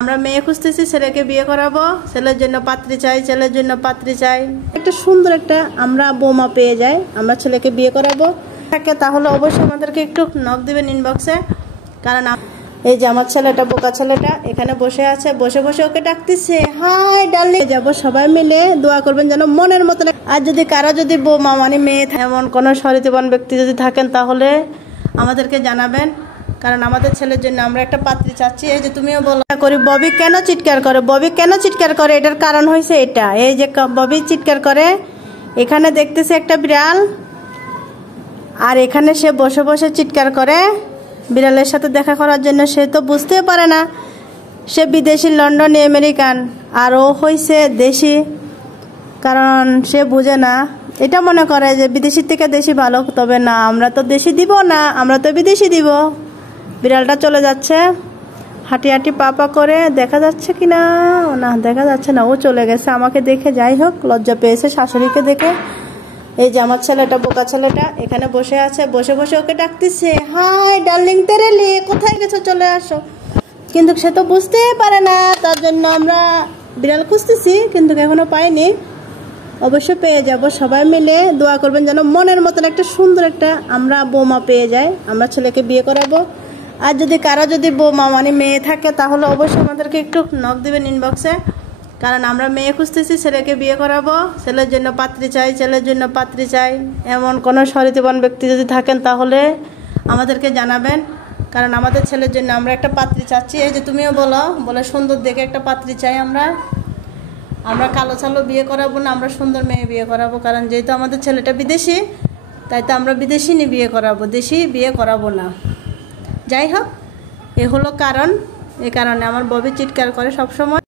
আমরা মেয়ে খুঁজতেছি, ছেলেকে বিয়ে করাবো, ছেলের জন্য পাত্রী চাই, ছেলের জন্য পাত্রী চাই। একটা সুন্দর একটা আমরা বৌমা পেয়ে যাই, আমরা ছেলেকে বিয়ে করাবো থাকে, তাহলে অবশ্যই আমাদেরকে একটু নক দিবেন ইনবক্সে। কারণ এই যে আমার ছেলেটা, বোকা ছেলেটা এখানে বসে আছে, বসে বসে ওকে ডাকতেছে, হাই ডার্লিং। যাবো সবাই মিলে দোয়া করবেন যেন মনের মতো। আর যদি কারো যদি বৌমা মানে মেয়ে এমন কোনো সরিতবান ব্যক্তি যদি থাকেন তাহলে আমাদেরকে জানাবেন, কারণ আমাদের ছেলের জন্য আমরা একটা পাত্রী চাচ্ছি। এই যে তুমিও বলো করি ববি কেন চিৎকার করে, ববি কেন চিৎকার করে, এটার কারণ হয়েছে এটা। এই যে ববি চিৎকার করে, এখানে দেখতেছে একটা বিড়াল, আর এখানে সে বসে বসে চিৎকার করে বিড়ালের সাথে দেখা করার জন্য। সে তো বুঝতে পারে না সে বিদেশি, লন্ডনে আমেরিকান, আর ও হয়েছে দেশি। কারণ সে বুঝে না, এটা মনে করে যে বিদেশির থেকে দেশি ভালো। তবে না, আমরা তো দেশি দিব না, আমরা তো বিদেশি দিব। বিড়ালটা চলে যাচ্ছে হাঁটি হাঁটি পা পা করে, দেখা যাচ্ছে কি না, না দেখা যাচ্ছে না, ও চলে গেছে আমাকে দেখে। যাই হোক, লজ্জা পেয়েছে শাশুড়িকে দেখে। এই যে আমার ছেলেটা, বোকা ছেলেটা এখানে বসে আছে, বসে বসে ওকে ডাকতেছে, হাই ডার্লিং তেরেলি, কোথায় গেছো, চলে আসো। কিন্তু সে তো বুঝতেই পারে না, তার জন্য আমরা বিড়াল খুঁজতেছি, কিন্তু এখনো পাইনি। অবশ্যই পেয়ে যাব। সবাই মিলে দোয়া করবেন যেন মনের মতন একটা সুন্দর একটা আমরা বৌমা পেয়ে যাই, আমরা ছেলেকে বিয়ে করাবো। আর যদি কারো যদি বৌমা মানে মেয়ে থাকে তাহলে অবশ্যই আমাদেরকে একটু নক দিবেন ইনবক্সে। কারণ আমরা মেয়ে খুঁজতেছি, ছেলেকে বিয়ে করাবো, ছেলের জন্য পাত্রী চাই, ছেলের জন্য পাত্রী চাই। এমন কোনো সরিতবান ব্যক্তি যদি থাকেন তাহলে আমাদেরকে জানাবেন, কারণ আমাদের ছেলের জন্য আমরা একটা পাত্রী চাচ্ছি। এই যে তুমিও বলে সুন্দর দেখে একটা পাত্রী চাই। আমরা কালো ছালো বিয়ে করাবো না, আমরা সুন্দর মেয়ে বিয়ে করাবো। কারণ যেহেতু আমাদের ছেলেটা বিদেশি, তাই তো আমরা বিদেশি নিয়ে বিয়ে করাবো, দেশি বিয়ে করাবো না। যাই হোক, এ হলো কারণ। এই কারণে আমার ববি চিৎকার করে সবসময়।